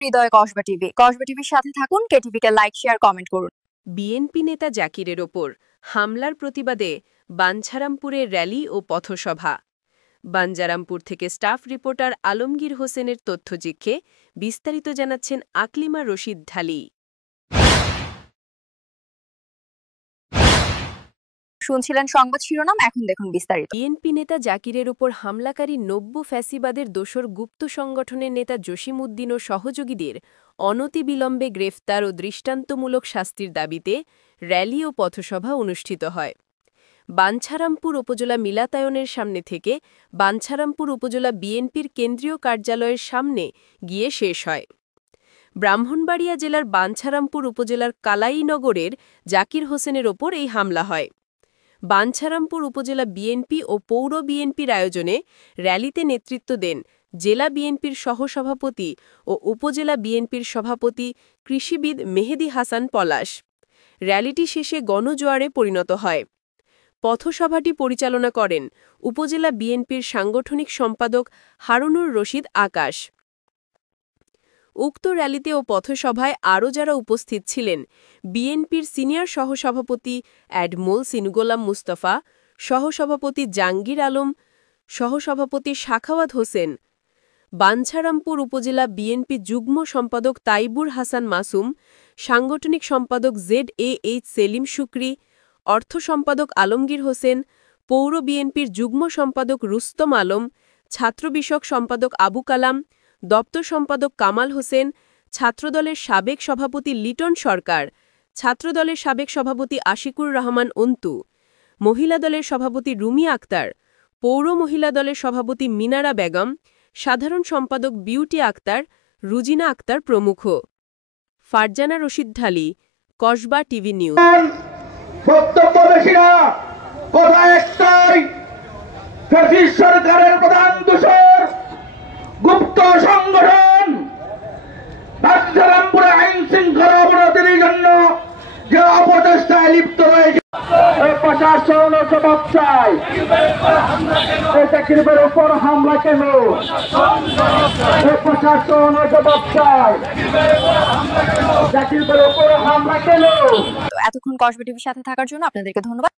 হৃদয় কসবা টিভির সাথে থাকুন। কেটিভিকে লাইক, শেয়ার, কমেন্ট করুন। বিএনপি নেতা জাকিরের ওপর হামলার প্রতিবাদে বাঞ্ছারামপুরে র্যালি ও পথসভা। বাঞ্ছারামপুর থেকে স্টাফ রিপোর্টার আলমগীর হোসেনের তথ্যচিত্রে বিস্তারিত জানাচ্ছেন আকলিমা রশিদ ঢালি। শুনছিলেন সংবাদ শিরোনাম, এখন দেখুন বিস্তারিত। বিএনপি নেতা জাকিরের ওপর হামলাকারী নব্য ফ্যাসিবাদের দোসর গুপ্ত সংগঠনের নেতা জসিমউদ্দিন ও সহযোগীদের অনতিবিলম্বে গ্রেফতার ও দৃষ্টান্তমূলক শাস্তির দাবিতে র্যালি ও পথসভা অনুষ্ঠিত হয়। বাঞ্ছারামপুর উপজেলা মিলাতায়নের সামনে থেকে বাঞ্ছারামপুর উপজেলা বিএনপির কেন্দ্রীয় কার্যালয়ের সামনে গিয়ে শেষ হয়। ব্রাহ্মণবাড়িয়া জেলার বাঞ্ছারামপুর উপজেলার কালাইনগরের জাকির হোসেনের ওপর এই হামলা হয়। বাঞ্ছারামপুর উপজেলা বিএনপি ও পৌর বিএনপির আয়োজনে র্যালিতে নেতৃত্ব দেন জেলা বিএনপির সহসভাপতি ও উপজেলা বিএনপির সভাপতি কৃষিবিদ মেহেদী হাসান পলাশ। র্যালিটি শেষে গণজোয়ারে পরিণত হয়। পথসভাটি পরিচালনা করেন উপজেলা বিএনপির সাংগঠনিক সম্পাদক হারুনুর রশিদ আকাশ। উক্ত র্যালিতে ও পথসভায় আরও যারা উপস্থিত ছিলেন বিএনপির সিনিয়র সহসভাপতি অ্যাডমোল সিনুগোলাম মুস্তফা, সহসভাপতি জাঙ্গির আলম, সহসভাপতি সাখাওয়াত হোসেন, বাঞ্ছারামপুর উপজেলা বিএনপি যুগ্ম সম্পাদক তাইবুর হাসান মাসুম, সাংগঠনিক সম্পাদক ZAH সেলিম শুকরি, অর্থ সম্পাদক আলমগীর হোসেন, পৌর বিএনপির যুগ্ম সম্পাদক রুস্তম আলম, ছাত্র বিষয়ক সম্পাদক আবু কালাম, দপ্তর সম্পাদক কামাল হোসেন, ছাত্রদলের সাবেক সভাপতি লিটন সরকার, ছাত্রদলের সাবেক সভাপতি আশিকুর রহমান অন্তু, মহিলা দলের সভাপতি রুমি আক্তার, পৌর মহিলা দলের সভাপতি মিনারা বেগম, সাধারণ সম্পাদক বিউটি আক্তার, রুজিনা আক্তার প্রমুখ। ফারজানা রশিদ ঢালি, কসবা টিভি নিউজ। সরকারের প্রধান দোষর গুপ্ত সংগঠন বাঞ্ছারামপুরে আইন শৃঙ্খলা অবনতির জন্য যে অপচেষ্টায় লিপ্ত রয়েছে, প্রশাসন জবাব চাই। জাকিরের উপর হামলা কেন? প্রশাসন জবাব চাই। জাকিরের উপর হামলা কেন? এতক্ষণ কসবা টিভির সাথে থাকার জন্য আপনাদেরকে ধন্যবাদ।